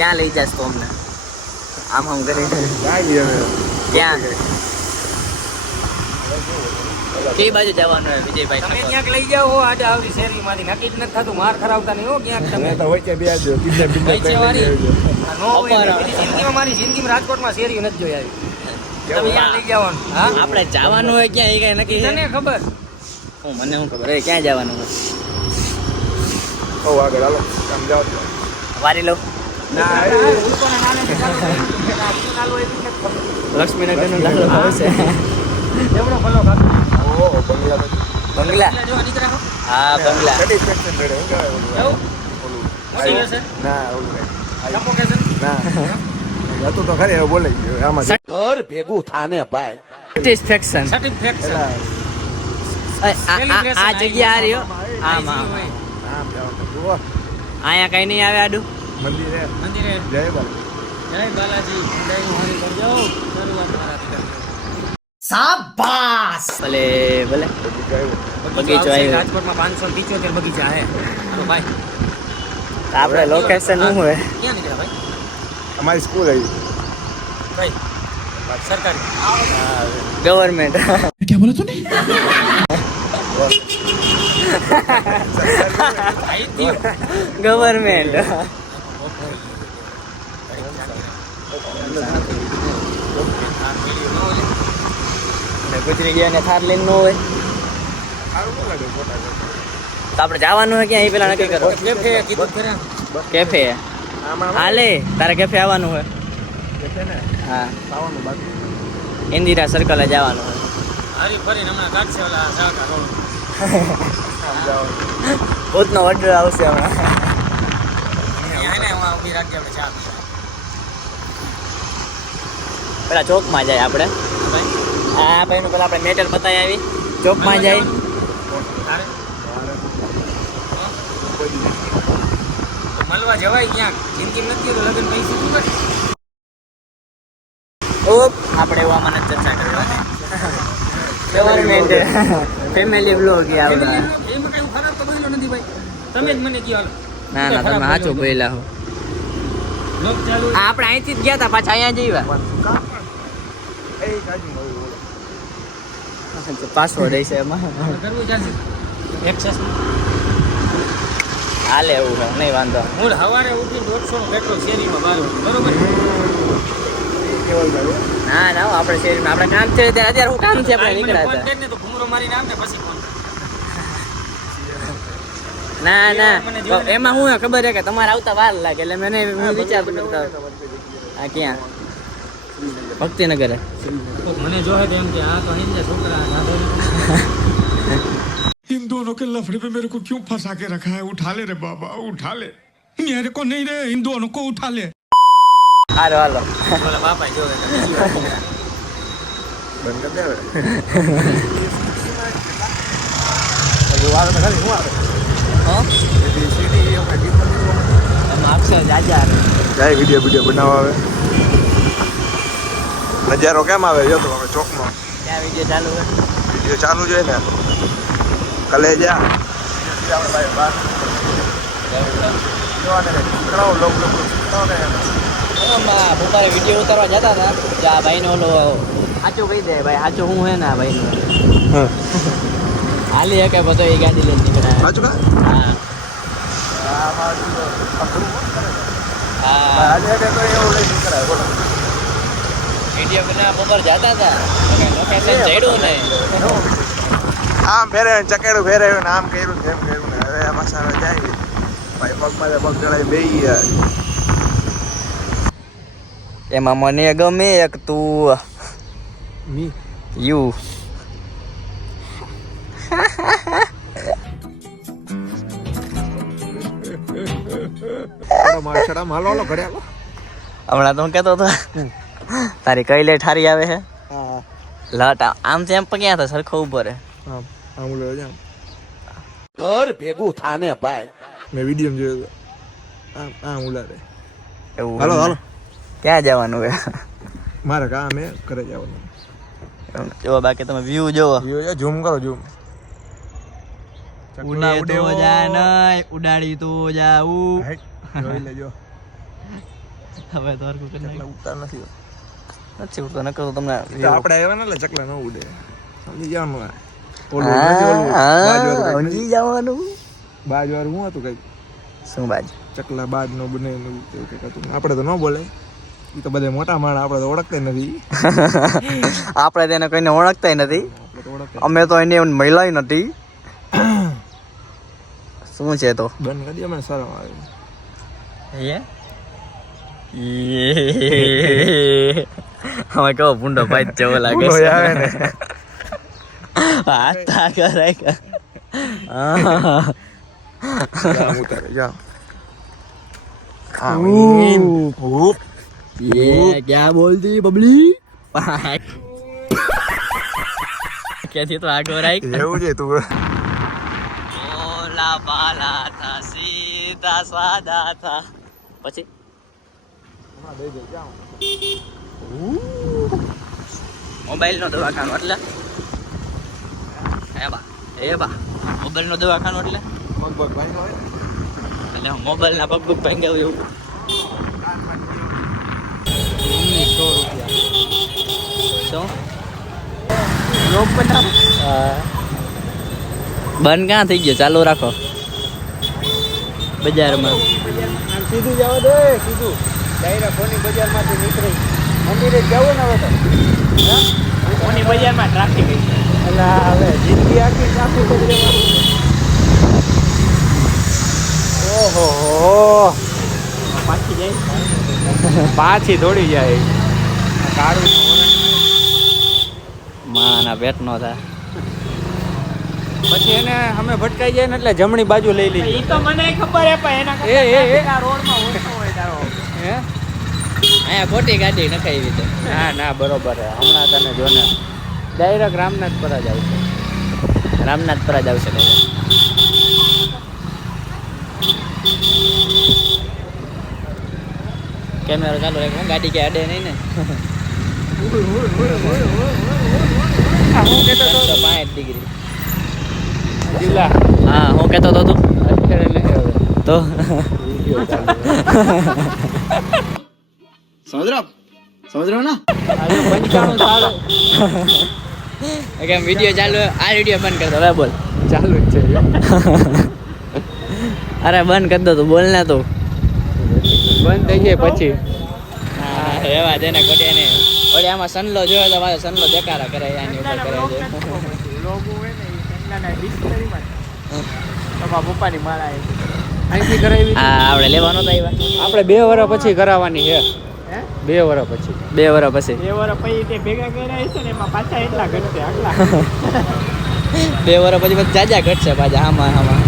ક્યાં લઈ જાસ તો અમને આમ કરી ક્યાં કઈ બાજુ જવાનું હોય વિજયભાઈ તમે ક્યાંક લઈ જાઓ આજે આવડી શેરીમાંથી નક્કી જ નથી થતું માર ખરાવતા નહીં હો ક્યાંક તમે તો વચ્ચે બે આજો જિંદગીમાં મારી જિંદગીમાં રાજકોટમાં શેરી નથી જોઈ આવી તમે ક્યાં લઈ જવાનું હા આપણે જવાનું હોય ક્યાં એ કઈ નક્કી છે તને ખબર મને શું ખબર હવે ક્યાં જવાનું હોય ઓ આગળ હાલો આમ જાઓ વારી લો ના ઉલકોના નામે નાલો એવી નથી ખબર લક્ષ્મીનગર નો દાખલો આવશે એવડો ફલો ખાતો ઓ બંગલા બંગલા જો નીકળ્યા હા બંગલા સેટિસ્ફેક્શન રેડે હું કહેવાય એવું ઓલું મોટિવેશન ના ઓલું સફોકેશન ના હતું તો ખરી હવે બોલાઈ ગયો આમાં ઘર ભેગું થાને ભાઈ સેટિસ્ફેક્શન સર્ટિફિકેશન આ જગ્યા આ રહ્યો આમ આમ આમ જવાનું જુઓ અહીંયા કઈ નહીં આવે આડું મંદિરે મંદિરે જય બાલ જય બાલાજી જય હરી કરજો શરૂઆત મારાથી કરજો ભલે ભલે બગીચો આવશે. આવ્યો. રાજકોટમાં 575 બગીચા હે તો ભાઈ આપણે લોકેશન શું હોય ક્યાં નીકળ્યા ભાઈ અમારી સ્કૂલ આવી ભાઈ સરકારી ગવર્મેન્ટ આઈ થયું ગવર્મેન્ટ ગુજરી ગયા ને થાર લઈને ન હોય સારું ન લાગે ફોટા તો આપણે જવાનું હોય ક્યાં એ પેલા નક્કી કરો કેફે કીધું ખરા કેફે આમાં હાલે તારે કેફે આવવાનું હોય છે ને હા ખાવાનું બાકી ઇન્દિરા સર્કલે જવાનું હોય હારી ફરીને હમણાં કાઢશે ઓલા સાકા રોડ આમ જાઓ ભૂતનો ઓર્ડર આવશે હમણાં અહીંયા આને હું ઊભી રાખી આપણે ચા પીવા પેલા ચોકમાં જાય આપણે ભાઈ આ ભાઈનું પેલા આપણે મેટર બતાવી આવી ચોકમાં જાય તારે કોઈ દી તો મળવા જવાય ક્યાંક જિંદગી નથી તો લગ્ન પૈસી શું કરે ઓપ આપણે એવા મને ચર્ચા કરવાની ગવર્મેન્ટ ફેમિલી બ્લોગ આવડા એમાં કઈ ખરાબ તો બોલ્યો નથી ભાઈ તમે જ મને કહો હાલો ના ના તમે સાચું બોલ્યા હો લોક ચાલુ આ આપણે અહીંથી જ ગયા હતા પાછા અહીંયા જઈવા એ કાજી નવી બોલો પાસવર્ડ હશે એમાં કરવું ચાલશે એક્સેસ હાલે એવું છે નહીં વાંધો હું સવારે ઉઠીને 150 નું પેટ્રોલ શેરીમાં બાર બરોબર કેવલ ભાઈ ના ના હો, આપણે શેરીમાં આપણે કામ છે ત્યારે અત્યારે હું કામ છે આપણે મને નીકળ્યા ફોન હતા કરીને તો ઘૂમરો મારીને આવ ને પછી ફોન ના ના મને જોઈને તો એમાં હું ખબર છે કે તમારે આવતા વાર લાગે એટલે મને હું વિચાર કરતા આ ક્યાં ભક્તિનગર તો મને જોહે તો એમ કે આ તો હિન્દા છોકરા इन दोनों के लफड़े पे मेरे को क्यों फंसा के रखा है उठा ले रे बाबा उठा ले मेरे को नहीं रे इन दोनों को उठा ले હાલો હાલો ઓલા બાપા જોહે તો બીજી વાર નીકળ્યા. બંધ કરી દે હવે હો એમાં અક્ષર જાજા જાય વિડીયો બનાવવા આવે નજારો કેમ આવે જો તો હવે ચોકમાં ક્યાં વિડીયો ચાલુ હોય વિડીયો ચાલુ છે ને કલેજા બપોરે વિડીયો ઉતારવા જતા હતા જ્યાં ભાઈને ઓલો સાચું કહી દે ભાઈ સાચું હું હે ને આ ભાઈનું હાલી કે બધો એ ગાડી લઈને નીકળ્યા સાચું કા હા હા વિડીયો બનાવવા બપોર જતા હતા લોકેશન ચડ્યું નહીં આમ ફેરે ચકેડું ફેરાયું ને આમ કર્યું ને એમ કર્યું ને હવે આ પાછા હવે જાય ભાઈ પગમાં પગ જણાય બે એમાં મને ગમે એક તું મી યુ માર્શડામ હાલો હાલો ઘરે હાલો હમણાં તો હું કહેતો હતો તારી કઈ લેટ હારી આવે છે હા લટ આમ તેમ પણ ક્યાં હતા સરખો ઉભો રે આમ આમ લે જા ઘર ભેગું થાને ભાઈ મેં વિડીયો જોયો તો આમ આમ ઉલારે એવું હાલો હાલો ક્યાં જવાનું હે મારે કામ હે ઘરે જવાનું જો બાકી તમે વ્યૂ જોવો ઝૂમ કરો ઝૂમ ઉડે તો જા નહીં ઉડાડી તો જાવું જોઈ લેજો હવે તો હરખું કરી ચકલા ઉડતા નથી નથી ઉડતો નકર તો તમને તો આપણે આવ્યા ને એટલે ચકલા ન ઉડે સમજી જવાનું આ. સમજી જવાનું બાજ વાળું શું હતું કઈક શું બાજ ચકલા બાજ નો બને એવું કંઈક હતું આપણે તો ન બોલે એ તો બધા મોટા માણસ આપણે તો ઓળખતા નથી આપણે તેને કોઈને ઓળખતા નથી આપણે તો ઓળખતા અમે તો એને મળ્યા નથી શું છે તો બંધ કરી દે મને શરમ આવે હવે કેવો ભૂંડો ભાઈ જેવો લાગે ભૂંડો છે આવે ને હાથ તા કરાય જામ ઉતારે જામ ये क्या बोलती बबली कहती तो आगे हो रहा है એવું છે તું ओला पाला था सीधा सादा था પછી મોબાઈલ નો દવાખાનો એટલે એ બા મોબાઈલ નો દવાખાનો એટલે પગ ભાઈ હોય એટલે મોબાઈલ ના પગ ભાંગ્યા એવું શું બંધ ક્યાં થઈ ગયો ચાલુ રાખો બજારમાં સીધું જવા દે સીધું ડાયરેક્ટ કોની બજારમાંથી નીકળી મંદિરે જવું ને હવે તો કોની બજારમાં ટ્રાફિક એટલે હવે જિંદગી આખી ટ્રાફિક જ રહેવાનું ઓહો પાછી જાય પાછી દોડી જાય કાળું માના પેટ નો થાય પછી એને અમે ભટકાઈ જાય ને એટલે જમણી બાજુ લઈ લીધી એ તો મને ખબર હે પણ એના કરતા રોડમાં ઓછો હોય તારો હે અહીંયા ખોટી ગાડી નખાવી તો ના બરોબર હે હમણાં તને જોને ડાયરેક્ટ રામનાથપુરા જ આવશે રામનાથપુરા જ આવશે કેમેરો ચાલુ રાખો ગાડી કે અડે નહીં ને હું કહેતો તો 65 ડિગ્રી જિલ્લા હા હું કહેતો તો તું અત્યારે નહીં હવે તો સમજ રહો ના પંચાણું સારું કેમ વિડીયો ચાલુ આ વિડીયો બંધ કરી દો હવે બોલ ચાલુ જ છે અરે બંધ કરી દો તું બોલ ને તું બંધ થઈ જાય પછી હા એવા જ એને ખોટી એને ઓલી આમાં સનલો જોયો તો મારે સનલો દેખાડા કરે આની ઉપર કરે છે લોગો હોય ને એ પહેલાના ડિસ્કવરીમાં તમારા પપ્પાની માળા અહીંથી કરાવી હા આપણે લેવાનો તો આવ્યા આપણે 2 વર્ષ પછી કરાવવાની છે 2 વર્ષ પછી 2 વર્ષ પછી 2 વર્ષ પછી તે ભેગા કર્યા છે ને એમાં પાછા એટલા ઘટશે આટલા 2 વર્ષ પછી પછી જાજા ઘટશે પાછા આમાં આમાં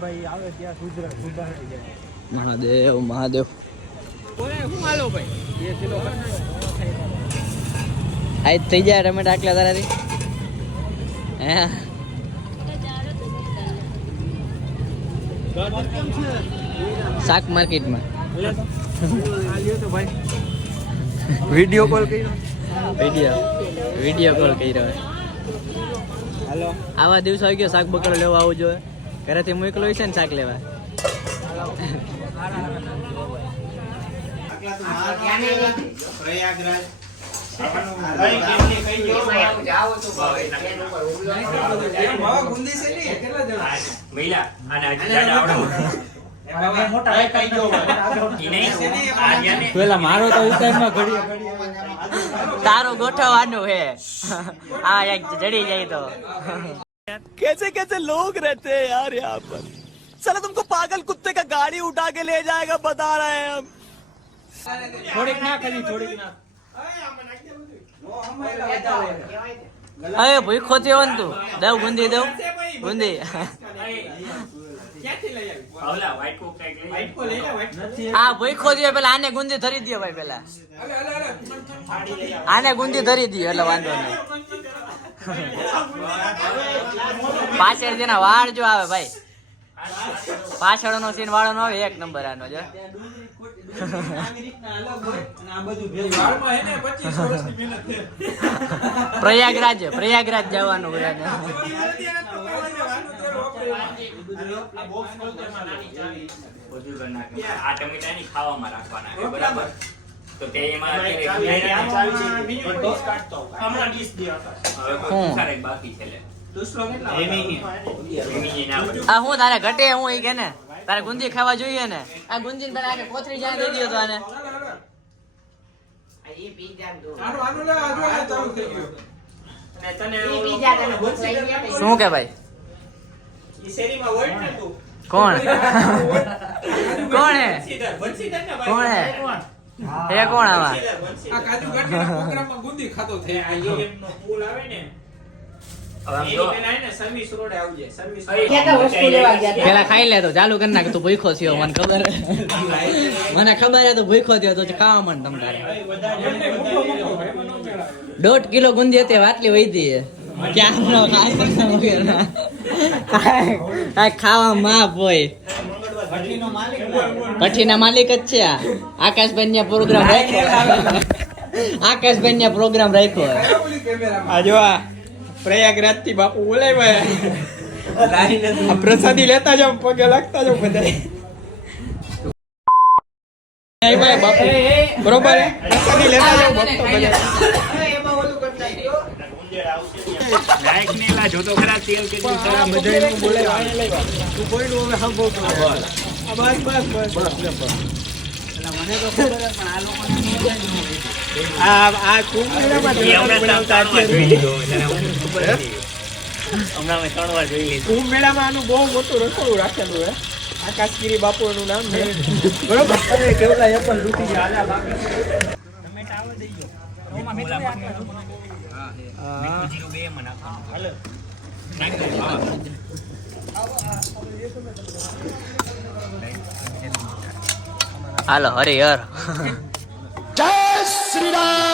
ભાઈ આવે ત્યાં ગુજરાત સુધારી જાય મહાદેવ મહાદેવ શું હાલો ભાઈ 2 કિલો આજ થઈ જાય ટમેટા આટલા તારાથી હે શાક માર્કેટમાં વિડિયો કોલ કર્યો વિડીયો કોલ કર્યો હાલો આવા દિવસો આવી ગયો શાક બકરો લેવા આવવું જોઈએ ઘરેથી મોકલો છે ને શાક લેવા પેલા મારો તો વિસ્તારમાં ઘડી તારો ગોઠવવાનું હે આ એક જડી જાય તો कैसे कैसे लोग रहते हैं यार यहाँ पर साला तुमको पागल कुत्ते का गाड़ी उठा के ले जाएगा बता रहे हैं हम થોડીક ના કરી થોડીક ના અરે ભૂખો થયો ને તું દઉં ગુંદી દઉં ગુંદી હા ભૂખો થયો પેલા આને ગુંદી ધરી દે ભાઈ પેલા આને ગુંદી ધરી દે એટલે વાંધો નહીં પાછળ જેના વાળ જો આવે ભાઈ પાછળનો સીન વાળો નો આવે એક નંબર આનો જો પ્રયાગરાજ જવાનું બધું કરી નાખે. આ ટમેટા ની ખાવામાં રાખવાના છે, બરાબર? તો તે એમાં હમણાં ડીશ દે બાકી છે લે. આ હું તારે ઘટે હું ઈ કે ને તારે ગુંજી ખાવા જોઈએ ને. આ ગુંજી તારે આખે કોથળી જ્યાં દઈ દીધો તો આને. શું કે ભાઈ? કોણ કોણ હે? કોણ હે? એ કોણ આવા? પેલા ખાઈ લે તો ચાલુ કરી નાખ. તું ભૂખો થયો મને ખબર મને ખબર હે તું ભૂખો થયો તો ખાવા માંડ તમ તારે. 1.5 કિલો ગુંદી હતી વાટલી વધી ક્યાં ખાવા માપ હોય. ભઠ્ઠીના માલિક જ છે આ. આકાશભાઈ ને પ્રોગ્રામ રાખ્યો. આકાશભાઈ ને પ્રોગ્રામ રાખ્યો. આ જો આ પ્રયાગરાજ થી બાપુ બોલાવ્યા પ્રસાદી લેતા જાવ, પગે લાગતા જાવ બધા. બાપુ બરોબર પ્રસાદી લેતા જાવ ભક્તો બધા. લાઈક ને લા જોતો ખરા તેલ કે તારા બધાયનું બોલે વાણે લઈ તું કોઈનું હવે હમ બોલતો આ બસ બસ બસ બસ એટલે મને તો ખબર હે પણ આ લોકોને આ કુંભમેળામાં બનાવતા છે. હમણાં મેં 3 વાર જોઈ લીધું. કુંભમેળામાં આનું બહુ મોટું રસોડું રાખેલું હે. આકાશગીરી બાપુનું નામ છે બરોબર. કેવડા એપલ લૂટી ગયા આલા બાકી ટમેટા આવે દઈ ગયો ઓમાં મીઠું હાલો હરિહર. जय श्री राम।